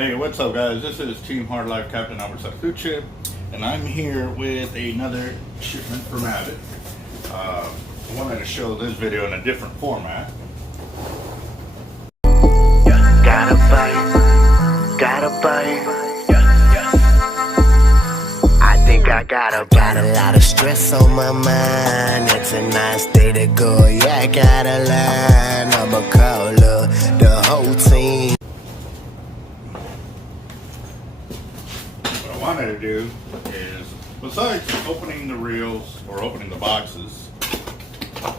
Hey, what's up guys? This is Team Hard Life Captain Zertuche, and I'm here with another shipment from Avets. I wanted to show this video in a different format. Gotta bite. I think I got a lot of stress on my mind. It's a nice day to go. Yeah, I gotta line. I'ma call the whole team. What I wanted to do is, besides opening the reels or opening the boxes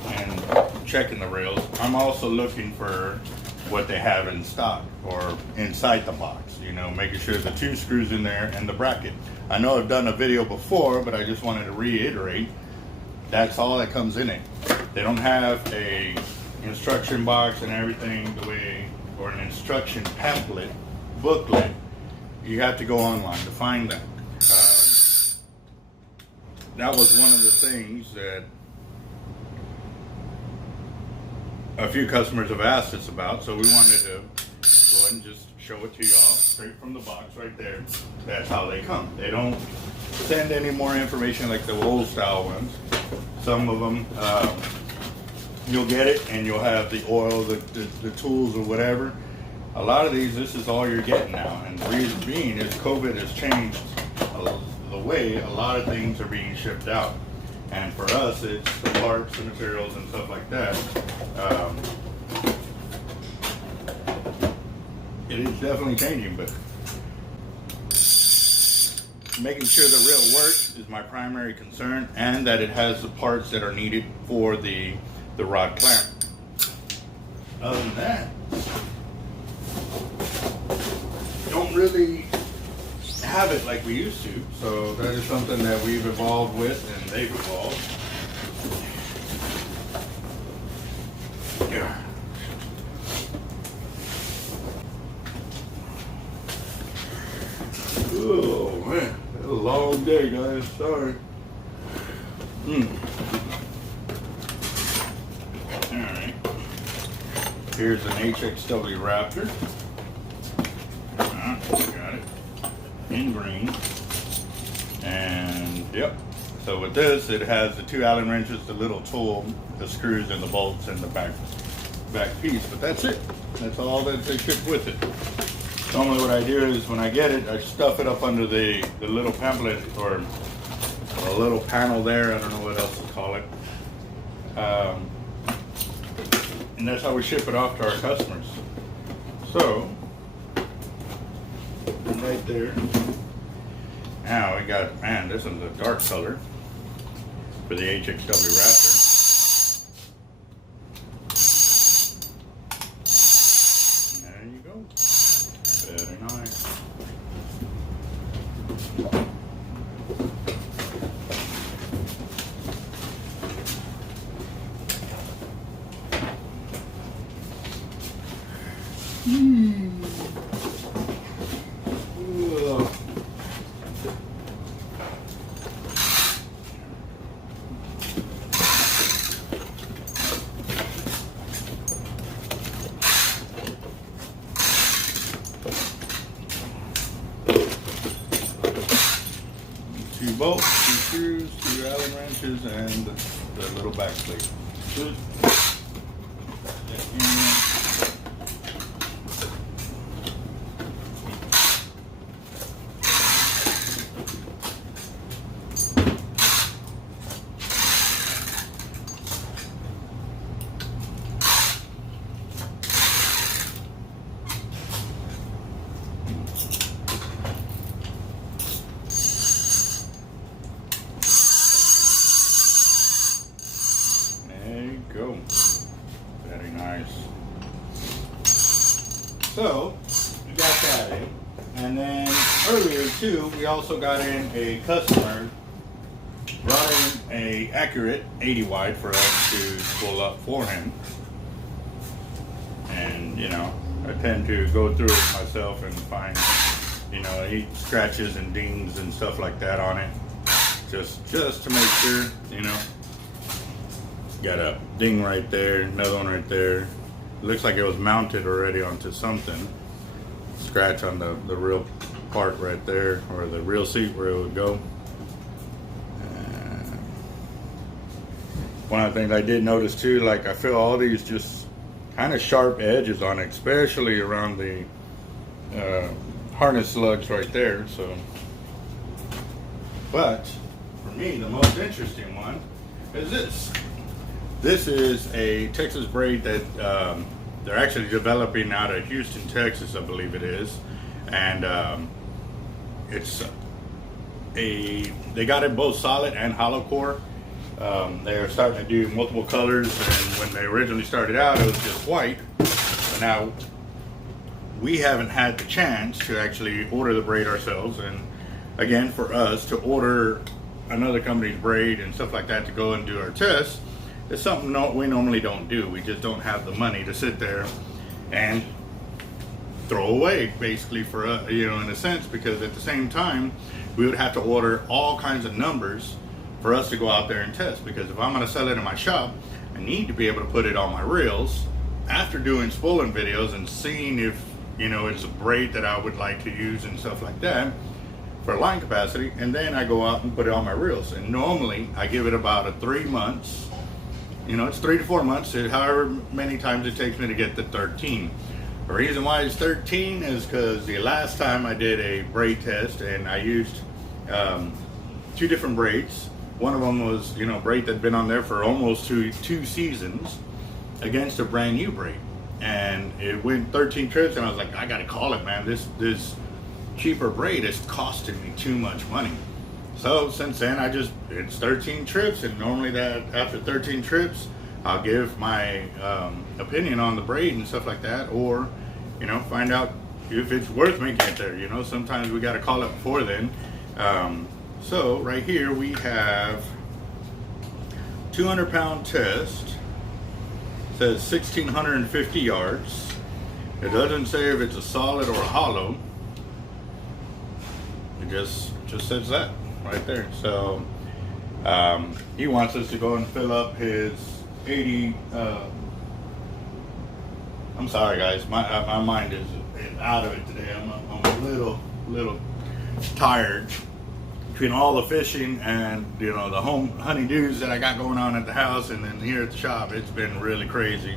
and checking the reels, I'm also looking for what they have in stock or inside the box, you know, making sure the two screws in there and the bracket. I know I've done a video before, but I just wanted to reiterate, that's all that comes in it. They don't have a instruction box and everything the way, or an instruction pamphlet, booklet. You have to go online to find that. That was one of the things that a few customers have asked us about, so we wanted to go ahead and just show it to y'all straight from the box right there. That's how they come. They don't send any more information like the old style ones. Some of them, you'll get it and you'll have the oil, the tools or whatever. A lot of these, this is all you're getting now, and the reason being is COVID has changed the way a lot of things are being shipped out. And for us, it's the parts, the materials, and stuff like that. It is definitely changing, but making sure the reel works is my primary concern, and that it has the parts that are needed for the rod clamp. Other than that, don't really have it like we used to, so that is something that we've evolved with and they've evolved. Yeah. Oh man, that was a long day, guys. Sorry. Alright. Here's an HXW Raptor. Got it. In green. And yep. So with this, it has the two Allen wrenches, the little tool, the screws and the bolts and the back piece. But that's it. That's all that they ship with it. Normally what I do is when I get it, I stuff it up under the little pamphlet or a little panel there. I don't know what else to call it. And that's how we ship it off to our customers. So right there. Now we got, man, this is a dark color for the HXW Raptor. There you go. Very nice. Two bolts, two screws, two Allen wrenches, and the little back plate. Good. Go. Very nice. So, we got that in. And then earlier too, we also got in a customer, brought in a accurate 80 wide for us to pull up for him. And, you know, I tend to go through it myself and find, you know, scratches and dings and stuff like that on it. Just to make sure, you know. Got a ding right there, another one right there. It looks like it was mounted already onto something. scratch on the real part right there, or the real seat where it would go. One of the things I did notice too, like I feel all these just kind of sharp edges on it, especially around the harness lugs right there. So, but for me, the most interesting one is this. This is a Texas braid that they're actually developing out of Houston, Texas, I believe it is, and it's they got it both solid and hollow core. They're starting to do multiple colors, and when they originally started out, it was just white. But now we haven't had the chance to actually order the braid ourselves, and again, for us to order another company's braid and stuff like that to go and do our tests, it's something we normally don't do. We just don't have the money to sit there and throw away, basically, for you know, in a sense, because at the same time we would have to order all kinds of numbers for us to go out there and test, because if I'm going to sell it in my shop, I need to be able to put it on my reels after doing spooling videos and seeing if, you know, it's a braid that I would like to use and stuff like that for line capacity, and then I go out and put it on my reels. And normally I give it about a 3 months, you know, it's 3 to 4 months, however many times it takes me to get to 13. The reason why it's 13 is because the last time I did a braid test and I used 2 different braids. One of them was, you know, braid that had been on there for almost two seasons against a brand new braid, and it went 13 trips, and I was like, I gotta call it, man. This cheaper braid is costing me too much money. So since then, it's 13 trips, and normally that after 13 trips, I'll give my opinion on the braid and stuff like that, or, you know, find out if it's worth making it there. You know, sometimes we gotta call it before then. So right here we have 200-pound test. It says 1,650 yards. It doesn't say if it's a solid or a hollow. It just says that right there. So he wants us to go and fill up his 80. I'm sorry, guys. My mind is out of it today. I'm a little tired. Between all the fishing and, you know, the home honeydews that I got going on at the house and then here at the shop, it's been really crazy.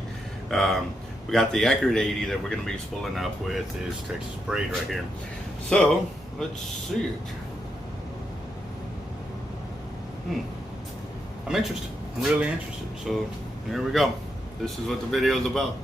We got the accurate 80 that we're going to be spooling up with this Texas braid right here. So let's see it. I'm interested. I'm really interested. So here we go. This is what the video is about.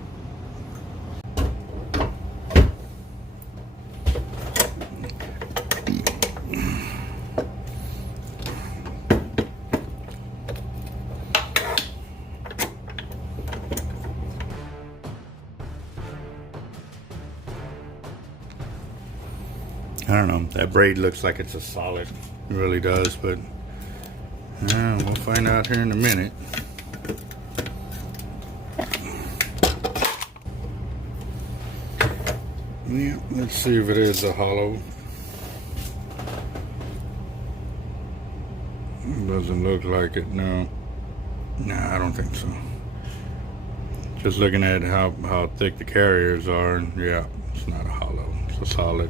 I don't know, that braid looks like it's a solid, it really does, but we'll find out here in a minute. Yeah, let's see if it is a hollow. Doesn't look like it, no. Nah, I don't think so. Just looking at how thick the carriers are, and yeah, it's not a hollow, it's a solid.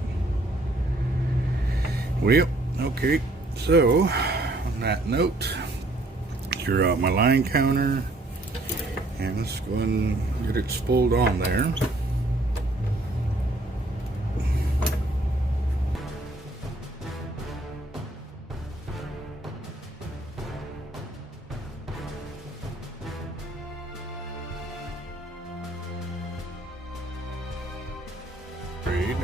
Well, okay, so on that note, clear out my line counter, and let's go and get it spooled on there. Braid.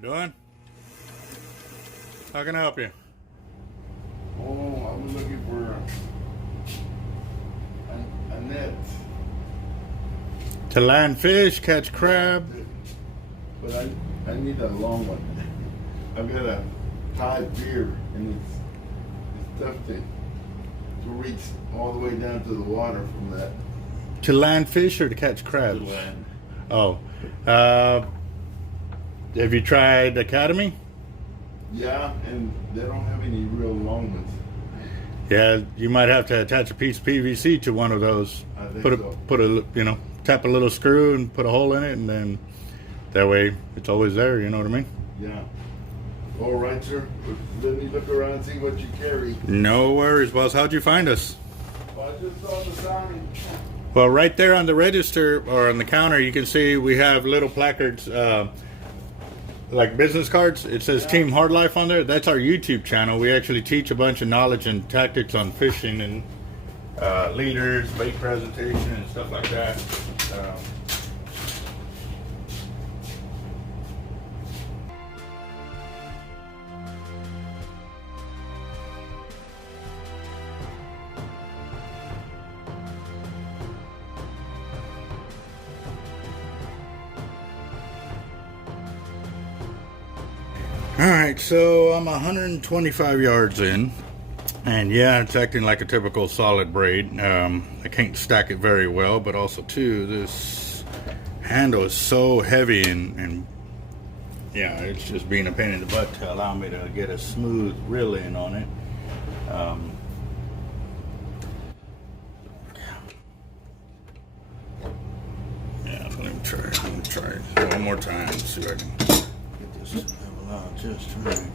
Doing? How can I help you? Oh, I was looking for a net. To land fish, catch crab. But I need a long one. I've got a Tide beer, and it's tough to reach all the way down to the water from that. To land fish or to catch crabs? To land. Oh. Have you tried Academy? Yeah, and they don't have any real long ones. Yeah, you might have to attach a piece of PVC to one of those. I think Put a, so. put a, you know, tap a little screw and put a hole in it, and then that way it's always there. You know what I mean? Yeah. All right, sir. Let me look around and see what you carry. No worries, boss. How'd you find us? Well, I just saw the sign. Well, right there on the register or on the counter, you can see we have little placards, like business cards. It says Team Hard Life on there. That's our YouTube channel. We actually teach a bunch of knowledge and tactics on fishing and leaders, bait presentation, and stuff like that. Alright, so I'm 125 yards in, and yeah, it's acting like a typical solid braid. I can't stack it very well, but also too, this handle is so heavy and yeah, it's just being a pain in the butt to allow me to get a smooth reel in on it. Yeah, so let me try it one more time, see if I can get this to level out just right.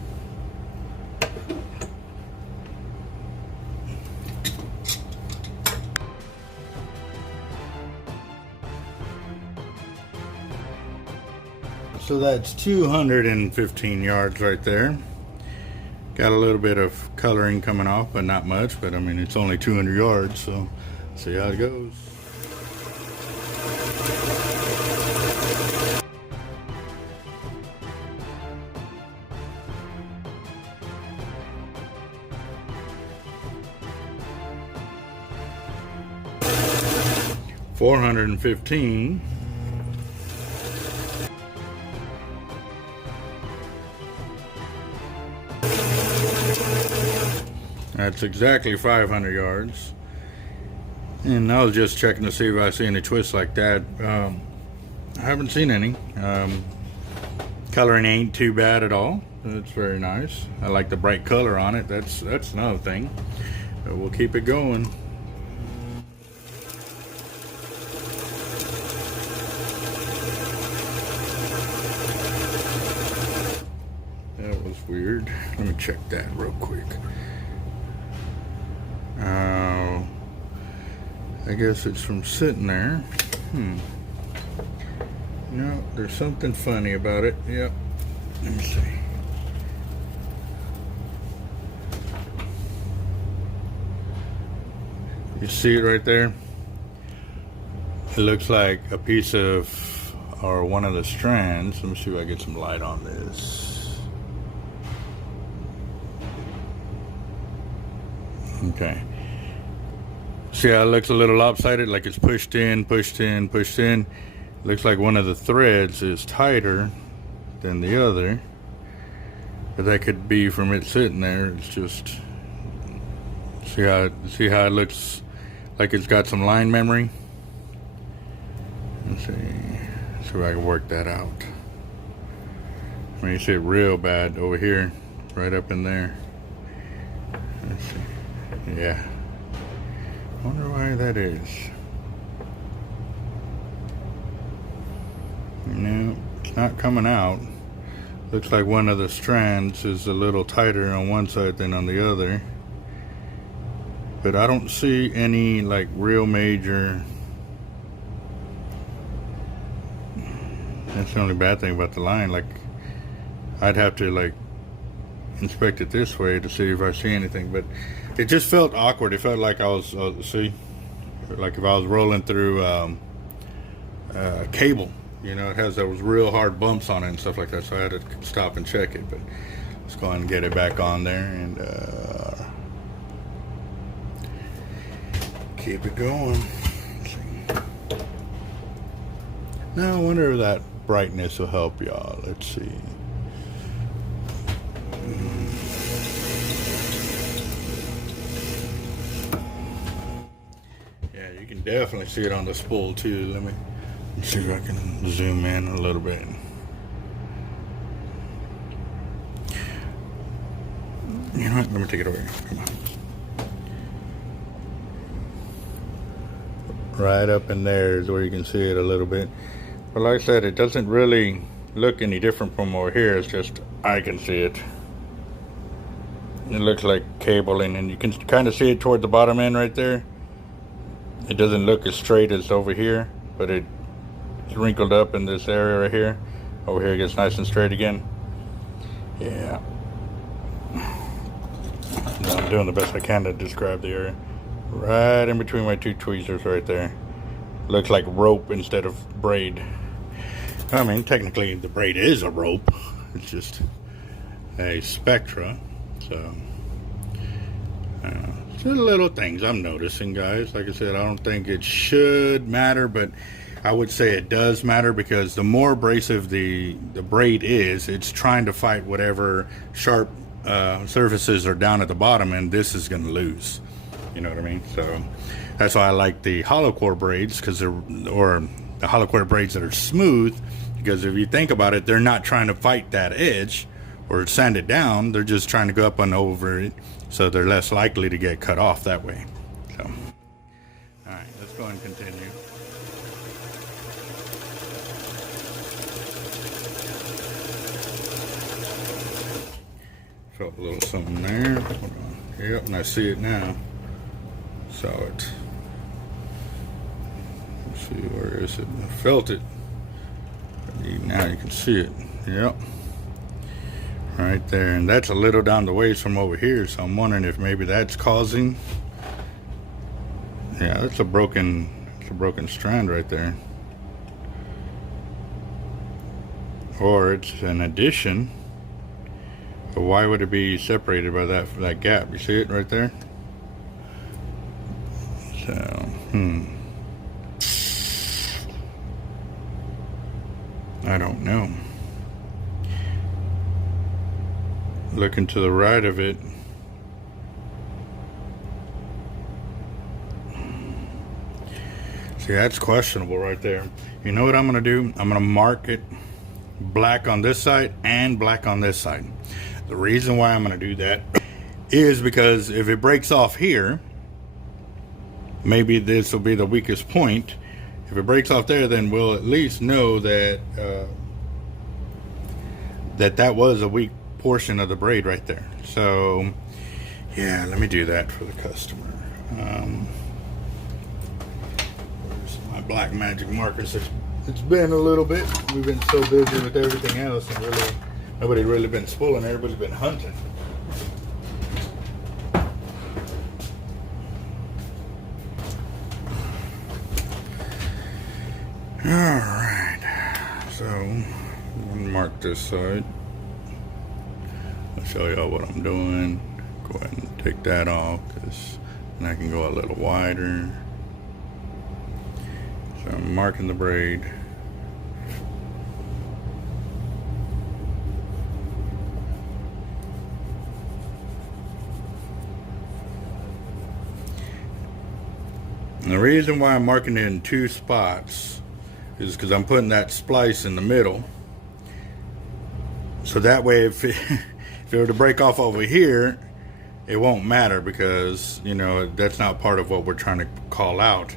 So that's 215 yards right there. Got a little bit of coloring coming off, but not much. But I mean, it's only 200 yards, so see how it goes. $415. That's exactly 500 yards. And I was just checking to see if I see any twists like that. I haven't seen any. Coloring ain't too bad at all. It's very nice. I like the bright color on it. That's another thing. But we'll keep it going. That was weird. Let me check that real quick. I guess it's from sitting there. No, there's something funny about it. Yep. Let me see. You see it right there? It looks like a piece of, or one of the strands. Let me see if I get some light on this. Okay. See how it looks a little lopsided, like it's pushed in, pushed in, pushed in. Looks like one of the threads is tighter than the other. But that could be from it sitting there. It's just, see how it looks like it's got some line memory? Let's see if I can work that out. I mean, you see it real bad over here, right up in there. Let's see. Yeah. Wonder why that is. No, it's not coming out. Looks like one of the strands is a little tighter on one side than on the other. But I don't see any like real major. That's the only bad thing about the line. Like, I'd have to like inspect it this way to see if I see anything, but it just felt awkward. It felt like I was, see, like if I was rolling through a cable. You know, it has those real hard bumps on it and stuff like that, so I had to stop and check it. But let's go ahead and get it back on there and keep it going. Now I wonder if that brightness will help y'all. Let's see. You can definitely see it on the spool too. Let me see if I can zoom in a little bit. You know what? Let me take it over here. Come on. Right up in there is where you can see it a little bit. But like I said, it doesn't really look any different from over here. It's just I can see it. It looks like cabling, and you can kind of see it toward the bottom end right there. It doesn't look as straight as over here, but it's wrinkled up in this area right here. Over here it gets nice and straight again. Yeah. I'm doing the best I can to describe the area. Right in between my two tweezers right there. Looks like rope instead of braid. I mean, technically the braid is a rope. It's just a spectra. So, just little things I'm noticing, guys. Like I said, I don't think it should matter, but I would say it does matter, because the more abrasive the braid is, it's trying to fight whatever sharp surfaces are down at the bottom, and this is going to lose. You know what I mean? So that's why I like the hollow core braids, or the hollow core braids that are smooth, because if you think about it, they're not trying to fight that edge or sand it down. They're just trying to go up and over it, so they're less likely to get cut off that way. So, all right, let's go and continue. Felt a little something there. Hold on. Yep, and I see it now. Saw it. Let's see, where is it? I felt it. Now you can see it. Yep. Right there, and that's a little down the ways from over here, so I'm wondering if maybe that's causing. Yeah, that's a broken strand right there. Or it's an addition. But why would it be separated by that gap? You see it right there? So, I don't know. Looking to the right of it, see, that's questionable right there. You know what I'm gonna do? I'm gonna mark it black on this side and black on this side. The reason why I'm gonna do that is because if it breaks off here, maybe this will be the weakest point. If it breaks off there, then we'll at least know that that was a weak portion of the braid right there. So yeah, let me do that for the customer. Where's my black magic markers? It's been a little bit. We've been so busy with everything else, and really nobody really been spooling. Everybody's been hunting. All right, so I'm gonna mark this side. I'll show y'all what I'm doing. Go ahead and take that off, because then I can go a little wider. So I'm marking the braid. And the reason why I'm marking it in two spots is because I'm putting that splice in the middle. So that way, if it were to break off over here, it won't matter, because, you know, that's not part of what we're trying to call out.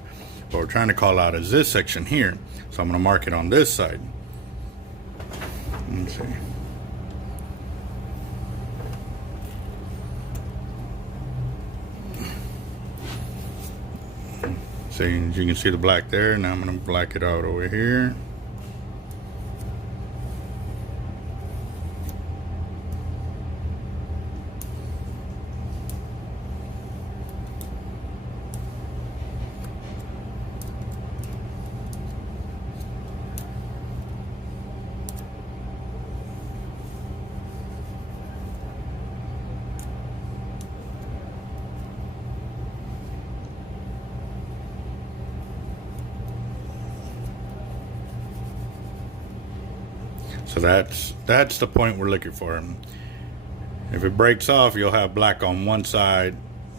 What we're trying to call out is this section here. So I'm going to mark it on this side. Let's see. So you can see the black there. Now I'm going to black it out over here. So that's the point we're looking for. If it breaks off, you'll have black on one side,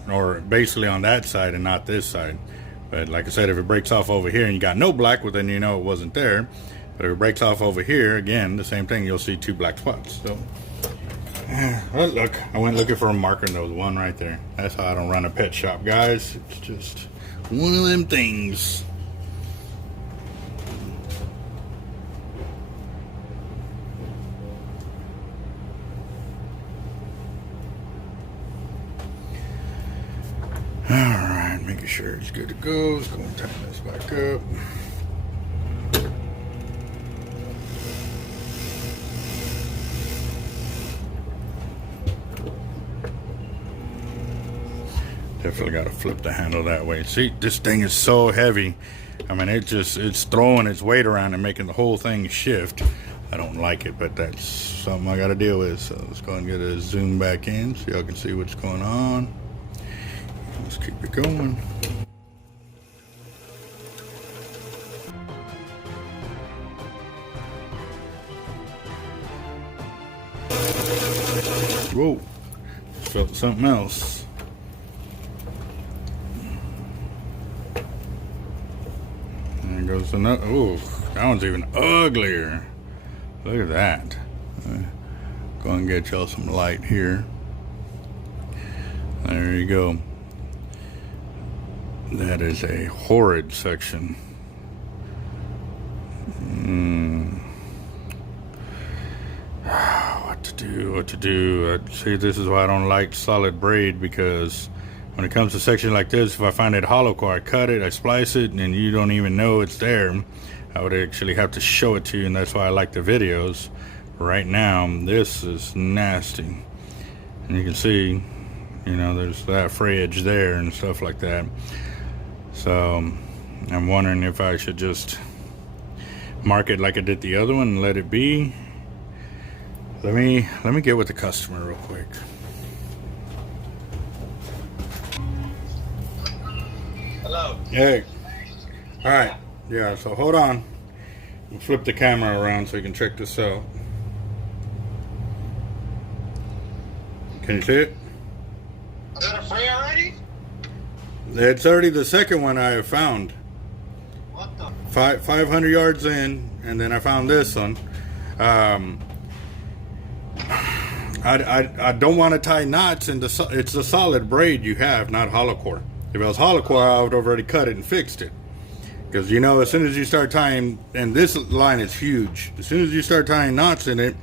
or basically on that side and not this side. But like I said, if it breaks off over here and you got no black, well then you know it wasn't there. But if it breaks off over here, again, the same thing, you'll see 2 black spots. So, well, look, I went looking for a marker and there was one right there. That's how I don't run a pet shop, guys. It's just one of them things. Alright, making sure it's good to go. Let's go and tighten this back up. Definitely got to flip the handle that way. See, this thing is so heavy. I mean, it's throwing its weight around and making the whole thing shift. I don't like it, but that's something I got to deal with. So let's go and get a zoom back in so y'all can see what's going on. Let's keep it going. Whoa, just felt something else. There goes another. Oh, that one's even uglier. Look at that. Go and get y'all some light here. There you go. That is a horrid section. What to do? See, this is why I don't like solid braid, because when it comes to sections like this, if I find it hollow core, I cut it, I splice it, and you don't even know it's there. I would actually have to show it to you, and that's why I like the videos. Right now, this is nasty. And you can see, you know, there's that fray edge there and stuff like that. So I'm wondering if I should just mark it like I did the other one and let it be. Let me get with the customer real quick. Hello. Hey. All right. Yeah. So hold on. We'll flip the camera around so you can check this out. Can you see it? Is it a fray already? It's already the second one I have found. What the? 500 yards in, and then I found this one. I don't want to tie knots into. It's a solid braid you have, not hollow core. If it was hollow core, I would have already cut it and fixed it. Because, you know, as soon as you start tying, and this line is huge, as soon as you start tying knots in it,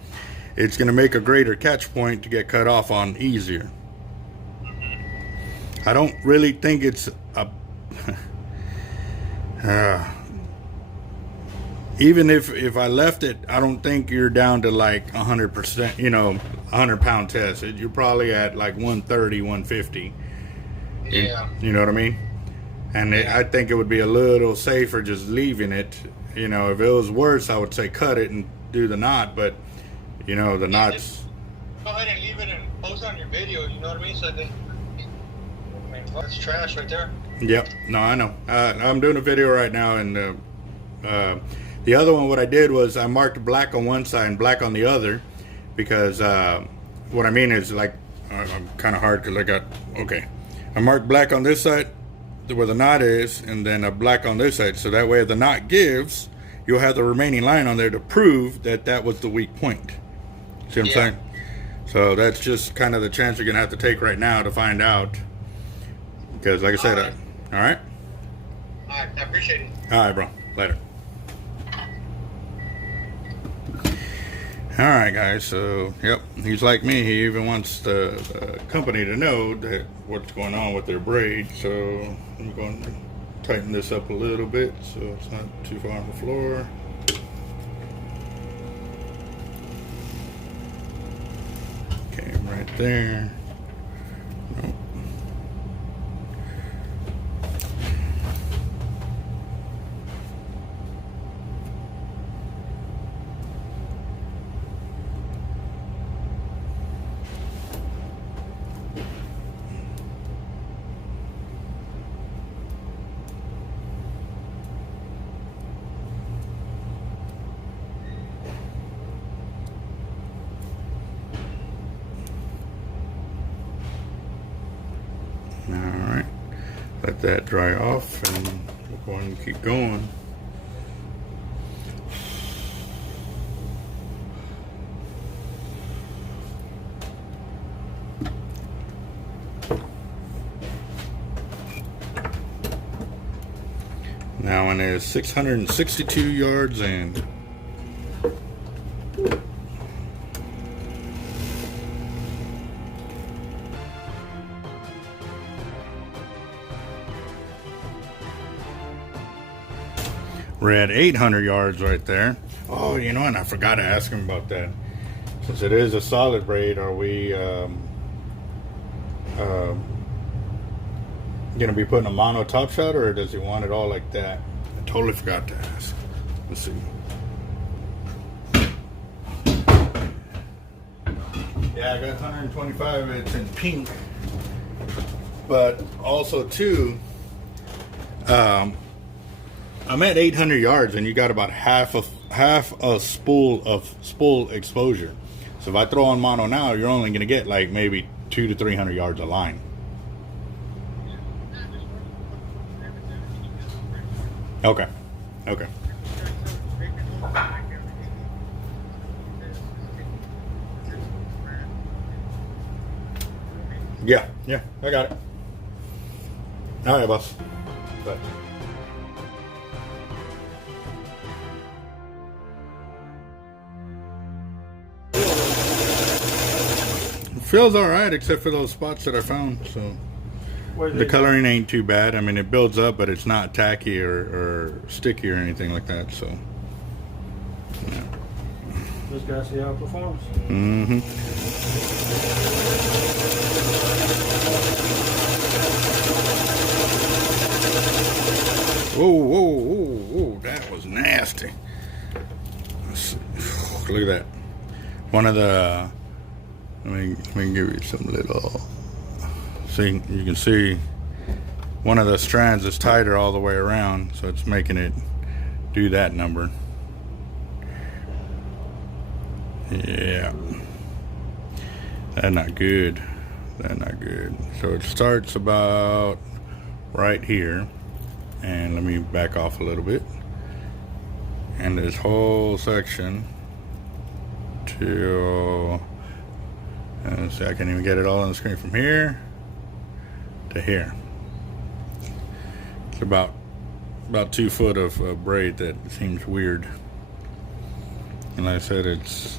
it's going to make a greater catch point to get cut off on easier. I don't really think it's a... even if I left it, I don't think you're down to like 100%, you know, 100-pound test. You're probably at like 130, 150. Yeah. You know what I mean? And I think it would be a little safer just leaving it. You know, if it was worse, I would say cut it and do the knot. But, you know, the knots... Go ahead and leave it and post on your video, you know what I mean? So they... I mean, that's trash right there. Yep. No, I know. I'm doing a video right now, and the other one, what I did was I marked black on one side and black on the other, because what I mean is, like, I'm kind of hard because I got, okay, I marked black on this side where the knot is, and then a black on this side, so that way if the knot gives, you'll have the remaining line on there to prove that that was the weak point. See what I'm saying? So that's just kind of the chance you're gonna have to take right now to find out, because like I said, all right? All right, I appreciate it. All right, bro. Later. All right, guys. So, yep, he's like me. He even wants the company to know that what's going on with their braid. So I'm going to tighten this up a little bit so it's not too far on the floor. Okay, right there. Nope. let that dry off and we're going to keep going. That one is 662 yards in. We're at 800 yards right there. Oh, you know, and I forgot to ask him about that. Since it is a solid braid, are we gonna be putting a mono top shot, or does he want it all like that? I totally forgot to ask. Let's see. Yeah, I got 125. It's in pink, but also too, I'm at 800 yards, and you got about half a spool exposure. So if I throw on mono now, you're only gonna get like maybe 200 to 300 yards of line. Okay. Okay. Yeah, I got it. All right, boss. Bye. It feels all right, except for those spots that I found. So the coloring ain't too bad. I mean, it builds up, but it's not tacky or sticky or anything like that. So yeah. Just gotta see how it performs. Mm-hmm. Whoa, that was nasty. Look at that. One of the, let me give you some little, see, you can see one of the strands is tighter all the way around, so it's making it do that number. Yeah. That's not good. That's not good. So it starts about right here. And let me back off a little bit. And this whole section till, let's see, I can't even get it all on the screen, from here to here. It's about 2 foot of braid that seems weird. And like I said, it's,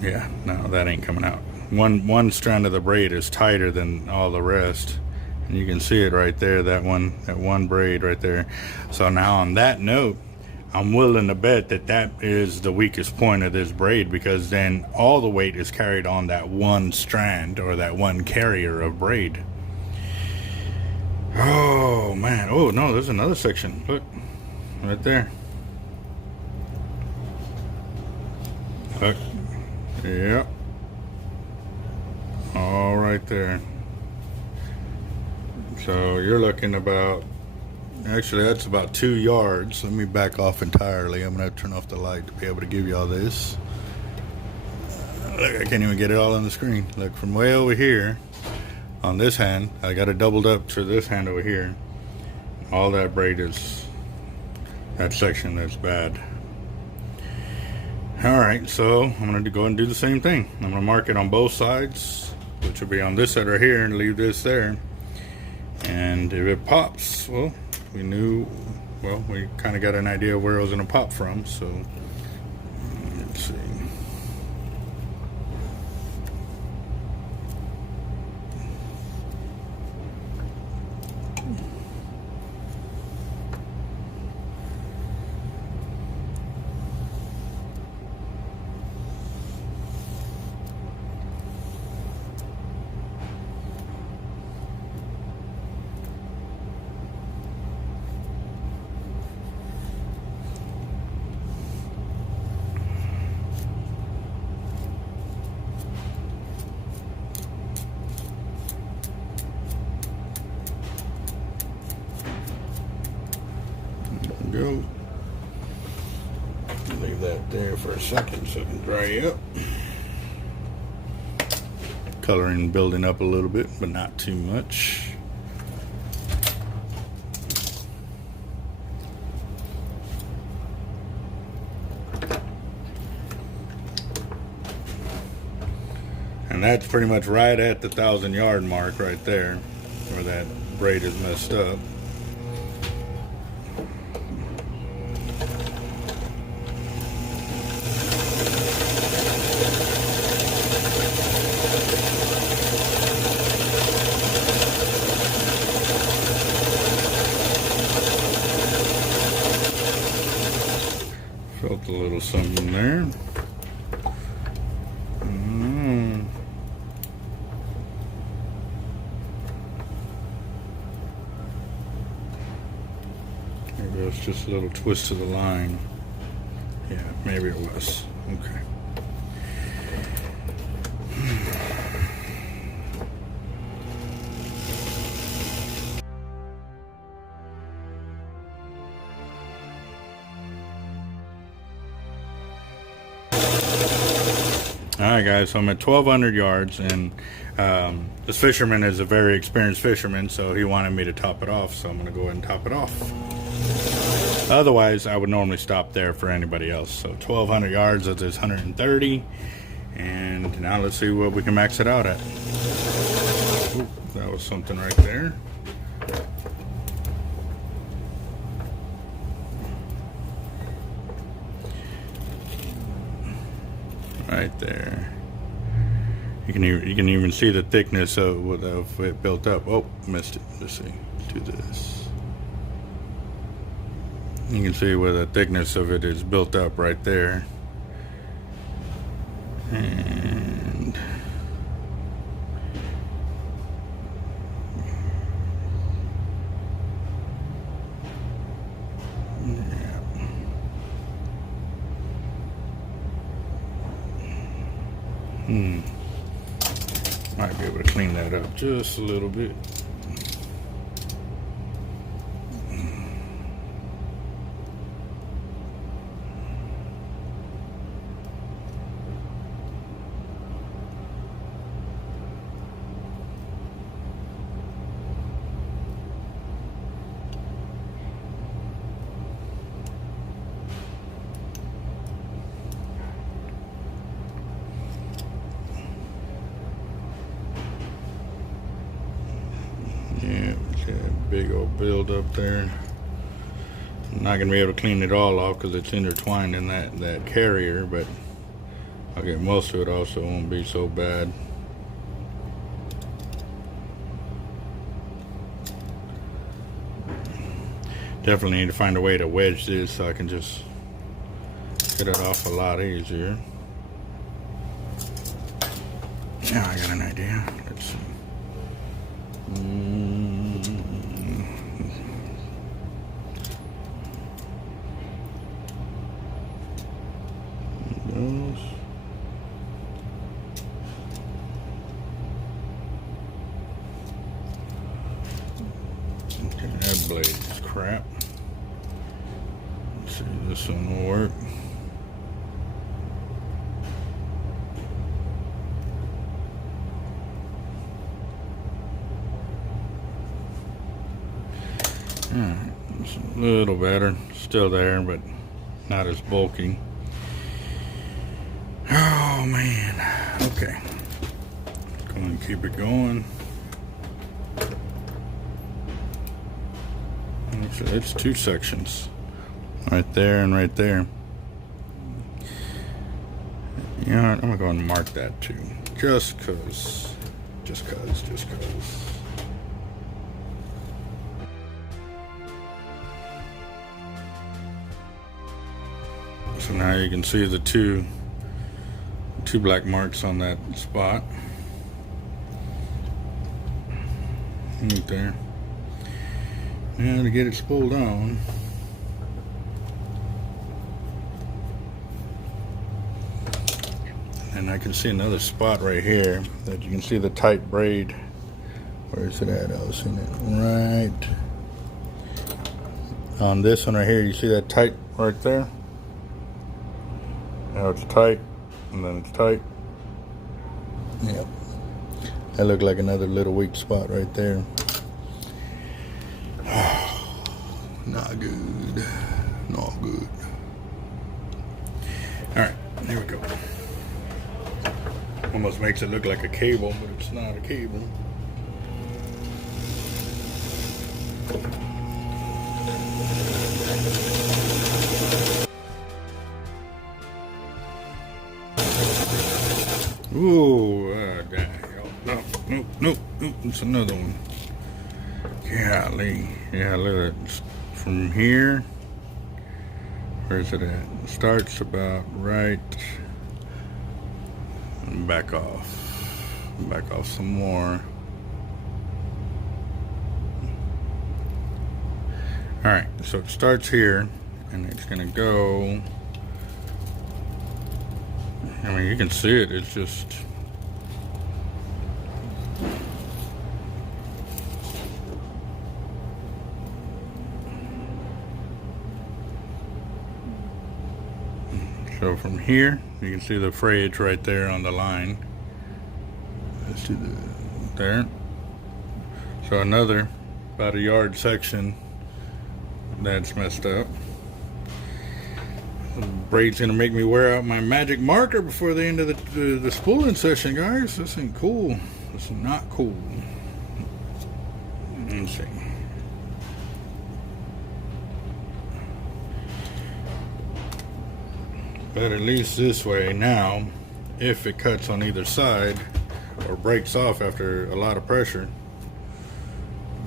yeah, no, that ain't coming out. One strand of the braid is tighter than all the rest. And you can see it right there, that one braid right there. So now on that note, I'm willing to bet that is the weakest point of this braid, because then all the weight is carried on that one strand, or that one carrier of braid. Oh man, oh no, there's another section. Look, right there. Look, yep. All right there. So you're looking about, actually that's about 2 yards. Let me back off entirely. I'm gonna have to turn off the light to be able to give you all this. Look, I can't even get it all on the screen. Look, from way over here on this hand, I got it doubled up to this hand over here. All that braid is that section that's bad. All right, so I'm gonna go and do the same thing. I'm gonna mark it on both sides, which will be on this side right here, and leave this there. And if it pops, well, we kind of got an idea where it was going to pop from. So let's see. Go. Leave that there for a second so it can dry up. Coloring building up a little bit, but not too much. And that's pretty much right at the 1,000-yard mark right there, where that braid is messed up. Felt a little something there. Maybe it was just a little twist of the line. Yeah, maybe it was. Okay. Alright guys, so I'm at 1,200 yards, and this fisherman is a very experienced fisherman, so he wanted me to top it off, so I'm going to go ahead and top it off. Otherwise, I would normally stop there for anybody else. So 1,200 yards of this 130, and now let's see what we can max it out at. Ooh, that was something right there. Right there. You can even see the thickness of it built up. Oh, missed it. Let's see. Do this. You can see where the thickness of it is built up right there. And might be able to clean that up just a little bit. Yeah, big old build up there. I'm not gonna be able to clean it all off because it's intertwined in that carrier, but I'll get most of it off so it won't be so bad. Definitely need to find a way to wedge this so I can just get it off a lot easier. Now I got an idea. Let's see. Okay, that blade is crap. Let's see if this one will work. It's a little better, still there, but not as bulky. Oh man, okay. Go and keep it going. Actually, it's two sections, right there and right there. You know what, I'm gonna go and mark that too, just cause. So now you can see the two black marks on that spot. Right there. Now to get it spooled on, and I can see another spot right here that you can see the tight braid. Where is it at? I was seeing it right on this one right here. You see that tight right there? Now it's tight, and then it's tight. Yep. That looked like another little weak spot right there. Not good. Not good. Alright, here we go. One almost makes it look like a cable, but it's not a cable. Ooh, nope, it's another one. Golly, yeah, look at it. From here, where's it at? It starts about right, and back off some more. All right, so it starts here, and it's gonna go. I mean, you can see it. It's just. So from here, you can see the frayage right there on the line. Let's do there. So another about a yard section that's messed up. The braid's gonna make me wear out my magic marker before the end of the spooling session, guys. This ain't cool. This is not cool. Let's see. But at least this way now, if it cuts on either side or breaks off after a lot of pressure,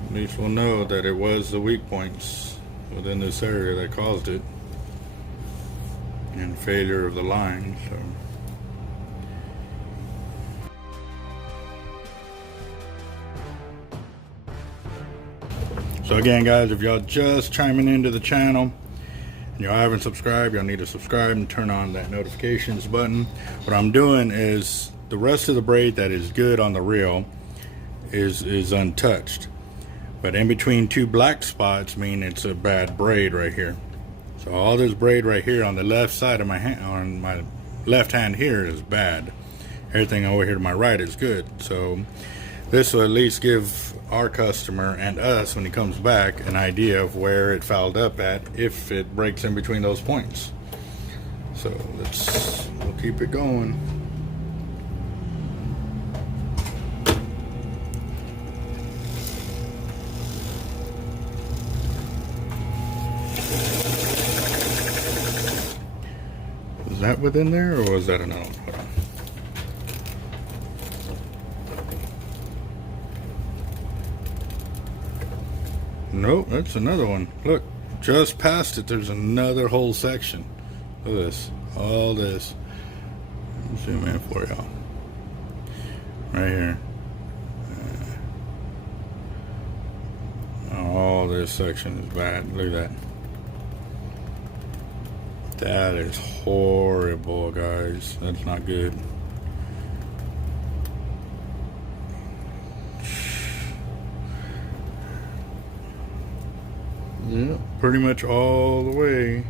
at least we'll know that it was the weak points within this area that caused it. And failure of the line. So again, guys, if y'all just chiming into the channel and y'all haven't subscribed, y'all need to subscribe and turn on that notifications button. What I'm doing is the rest of the braid that is good on the reel is untouched, but in between two black spots mean it's a bad braid right here. So all this braid right here on the left side of my hand, on my left hand here, is bad. Everything over here to my right is good. So this will at least give our customer and us, when he comes back, an idea of where it fouled up at if it breaks in between those points. So we'll keep it going. Was that within there, or was that another one? Hold on. Nope, that's another one. Look, just past it, there's another whole section. Look at this. All this. Let me zoom in for y'all. Right here. All this section is bad. Look at that. That is horrible, guys. That's not good. Yeah, pretty much all the way.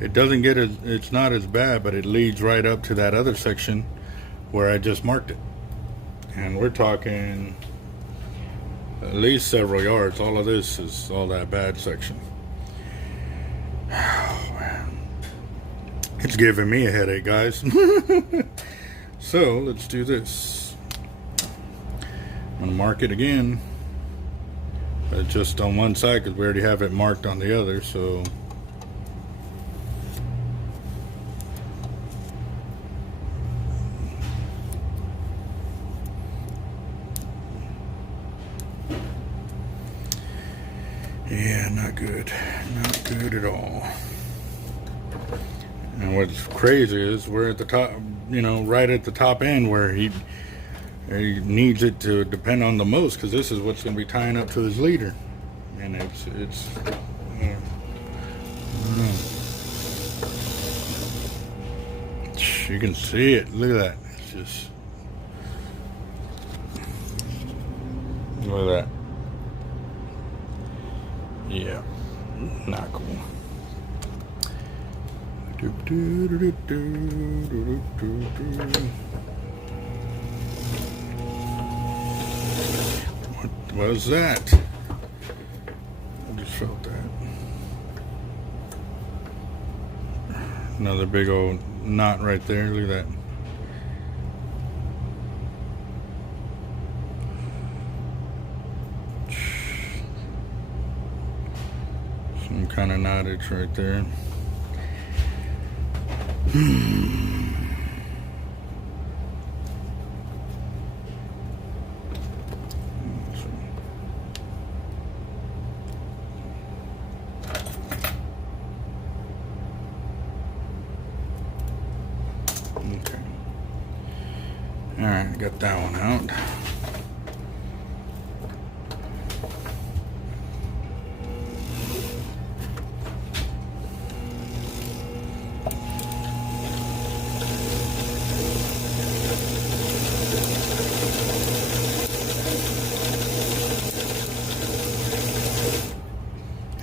It doesn't get as, it's not as bad, but it leads right up to that other section where I just marked it. And we're talking at least several yards. All of this is all that bad section. It's giving me a headache, guys. So let's do this. I'm gonna mark it again, but just on one side because we already have it marked on the other. So yeah, not good. Not good at all. And what's crazy is we're at the top, you know, right at the top end where he needs it to depend on the most, because this is what's going to be tying up to his leader. And it's you can see it. Look at that. It's just, look at that. Yeah, not cool. What was that? I just felt that. Another big old knot right there. Look at that. Some kind of knottage right there. Okay. All right, got that one out.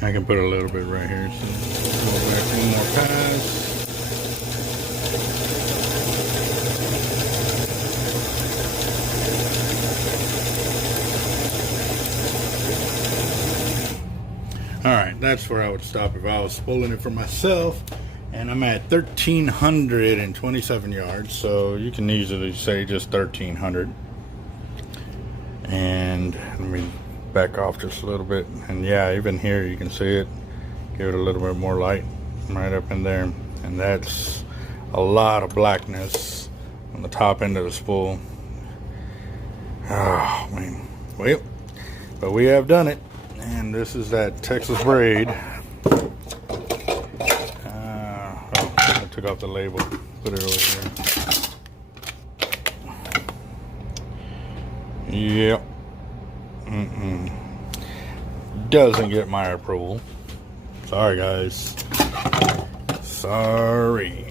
I can put a little bit right here. So go back one more pass. All right, that's where I would stop if I was spooling it for myself. And I'm at 1,327 yards, so you can easily say just 1,300. And let me back off just a little bit, and yeah, even here you can see it. Give it a little bit more light right up in there, and that's a lot of blackness on the top end of the spool. Oh man, well, but we have done it, and this is that Texas Braid. I took off the label, put it over here. Yep. Doesn't get my approval. Sorry, guys. Sorry.